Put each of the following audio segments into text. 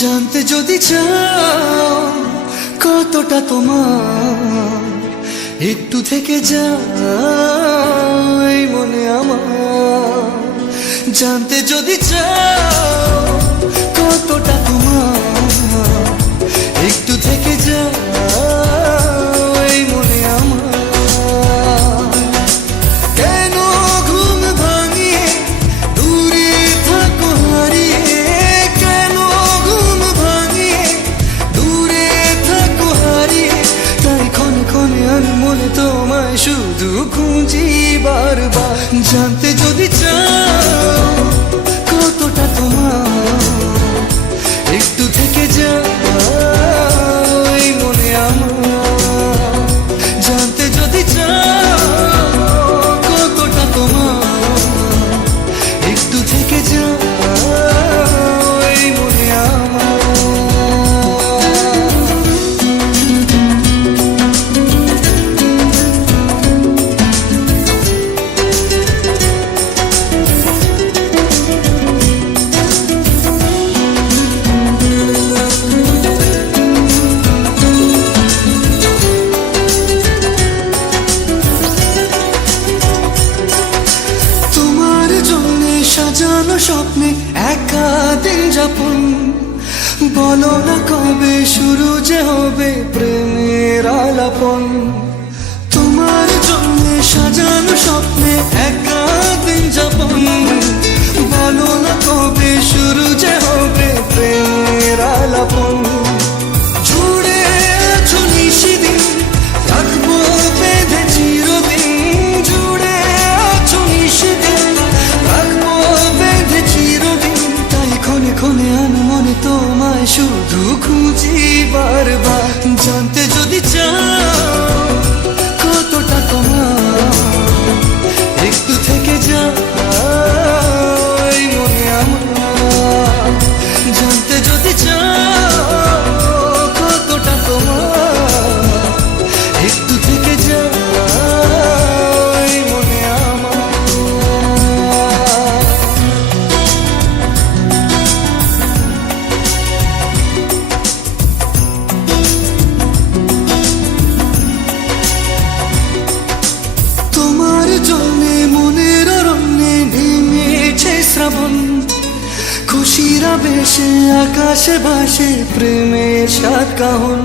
জানতে যদি চাও কতটা তোমার, একটু থেকে যাই মনে আমার। জানতে যদি চাও কতটা তোমার, একটু থেকে যাই মনে আমার। কেন ঘুম ভাঙিয়ে দূরে থাকো হারিয়ে, কেন ঘুম ভাঙিয়ে দূরে থাকো হারিয়ে, তাই ক্ষণে ক্ষণে আমি মনে তোমায় শুধু খুঁজি বারবার। জানতে যদি চাও কতটা তোমার, একটু থেকে যাই মনে আমার। জানতে যদি চাও কতটা তোমার, একটু থেকে যাই মনে আমার। সাজানো স্বপ্নে একা দিন যাপন, বলো না কবে শুরু যে হবে প্রেমের আলাপন। তোমার জন্য সাজানো স্বপ্নে একা দিন যাপন, বলো না কবে শুরু যে হবে প্রেমের আলাপন। জুড়ে আছো নিশিদিন, রাখবো বেঁধে চিরদিন। জুড়ে আছো নিশিদিন, রাখবো বেঁধে চিরদিন। তাই ক্ষণে ক্ষণে আমি মনে তোমায় শুধু খুঁজি বারবার। জানতে যদি চাও কতটা তোমার, একটু থেকে যাই মনে আমার। জানতে যদি চাও কতটা তোমার, একটু থেকে যাই মনে আমার। তোমার জন্যে মনের অরণ্যে নেমেছে শ্রাবণ, খুশির আবেশে আকাশে ভাসে প্রেমের সাত কাহন।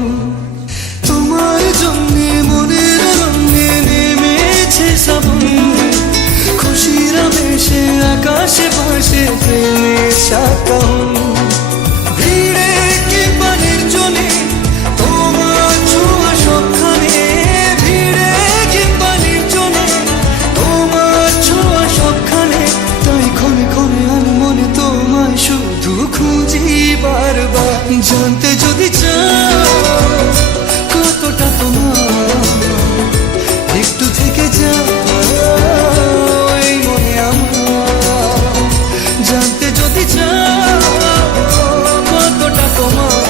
তোমার জন্যে মনের অরণ্যে নেমেছে শ্রাবণ, খুশির আবেশে আকাশে ভাসে প্রেমের সাত কাহন। ভিড়ে কিংবা নির্জনে তোমার ছোঁয়া সবখানে, ভিড়ে কিংবা নির্জনে তোমার ছোঁয়া সবখানে। তাই ক্ষণে ক্ষণে আমি মনে তোমায় শুধু খুঁজি বারবার। জানতে যদি চাও কতটা তোমার, একটু থেকে যাই মনে আমার। জানতে যদি চাও কতটা তোমার,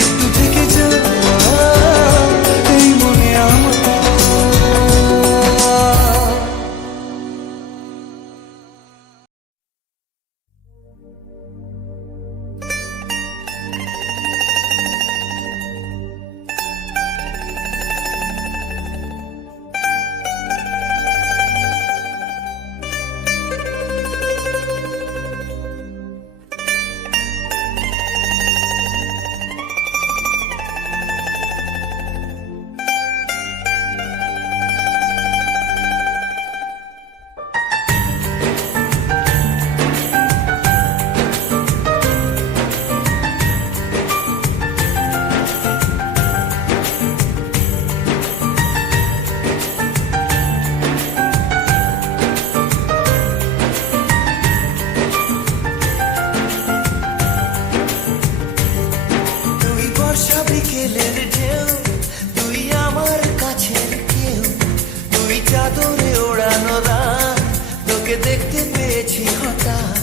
একটু থেকে যাই মনে আমার। বিকেলের ঢেউ, তুই আমার কাছের কেউ, তুই চাদরে ওড়ানো রাত, তোকে দেখতে পেয়েছি হঠাৎ।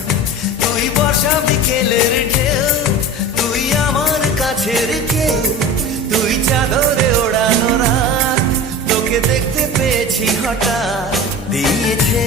তুই বর্ষা বিকেলের ঢেউ, তুই আমার কাছের কেউ, তুই চাদরে ওড়ানো রাত, তোকে দেখতে পেয়েছি হঠাৎ। দিয়েছে